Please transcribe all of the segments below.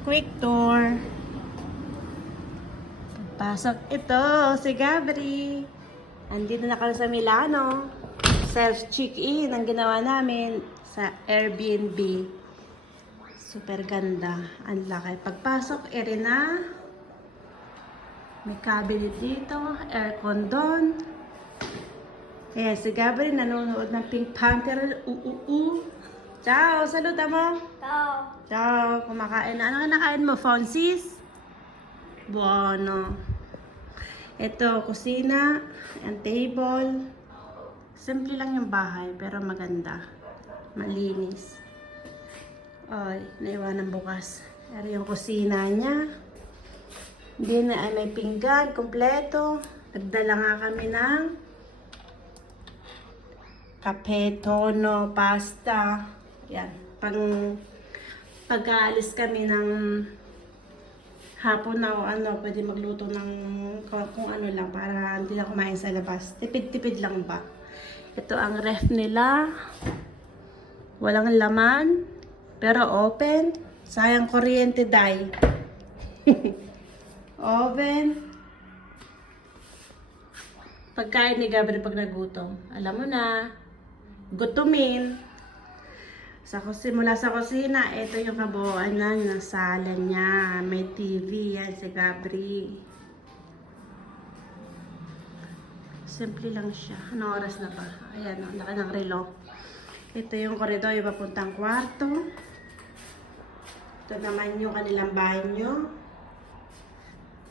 Quick tour. Pasok ito, si Gabri. Andito na kami sa Milano. Self-check-in ang ginawa namin sa Airbnb. Super ganda. Ang laki. Pagpasok, ere na. May cabinet dito. Aircon doon. Ayan, si Gabri nanonood ng Pink Panther. Ciao! Saluta mo! Ciao! Ciao! Kumakain na. Ano nakain mo? Fonsis? Buono. Ito, kusina. Ang table. Simple lang yung bahay, pero maganda. Malinis. Ay, naiwanan bukas. Pero yung kusina niya. Hindi na ay may pinggan, kompleto. Nagdala nga kami ng kape, tono, pasta. Yan. Pag-aalis kami ng hapon na o ano, pwede magluto ng kung ano lang para hindi na kumain sa labas. Tipid-tipid lang ba? Ito ang ref nila. Walang laman, pero open. Sayang kuryente dahil. Oven. Pagkain ni Gabriel pag nagutom. Alam mo na, gutumin. Mula sa kusina, ito yung kabuuan ng sala niya. May TV yan si Gabri. Simple lang siya. Anong oras na ba? Ayan, ang laki ng relo. Ito yung koridor, yung papuntang kwarto. Ito naman yung kanilang banyo.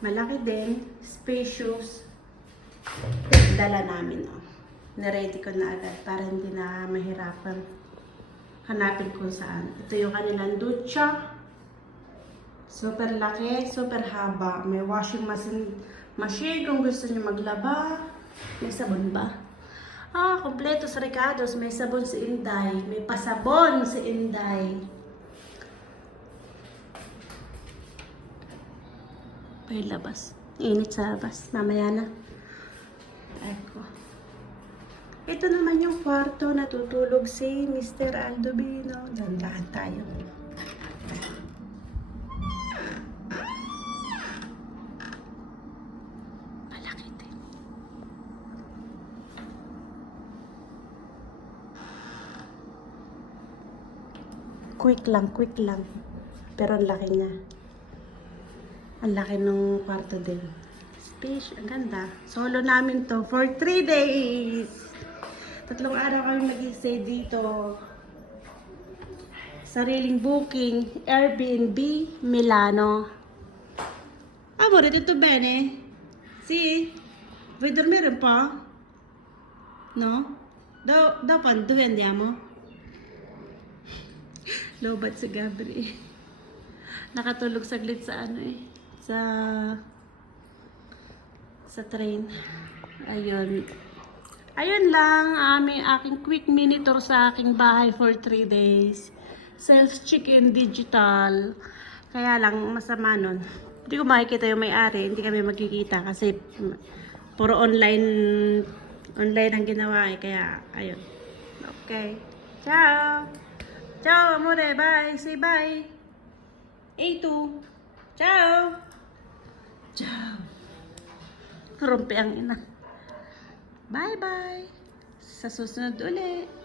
Malaki din. Spacious. Dala namin, oh. Naready ko na agad para hindi na mahirapan hanapin kung saan. Ito yung kanilang ducha. Super laki, super haba. May washing machine kung gusto niyo maglaba. May sabon ba? Kompleto sa Ricardo's. May sabon si Inday. May pasabon si Inday. May labas. Init sa labas. Mamaya na. Eko. Ito naman yung kwarto na tutulog si Mr. Aldovino. Dandahan tayo. Malaki din. Quick lang. Pero ang laki niya. Ang laki ng kwarto din. Space, ang ganda. Solo namin to for 3 days. 3 araw kami mag-stay dito. Sariling booking, Airbnb, Milano. Amore, tutto bene? Sì? Vuoi dormire un po'? No? Dove andiamo? Lobat si Gabri. Nakatulog saglit sa ano eh. Sa train. Ayun lang, aking quick mini tour sa aking bahay for 3 days. Self-check-in digital. Kaya lang, masama nun. Hindi ko makikita yung may-ari. Hindi kami magkikita kasi puro online ang ginawa eh. Kaya, ayun. Okay. Ciao! Ciao, amore. Bye. Say bye. A2. Ciao! Ciao! Rumpi ang ina. Bye-bye! Sa susunod ulit!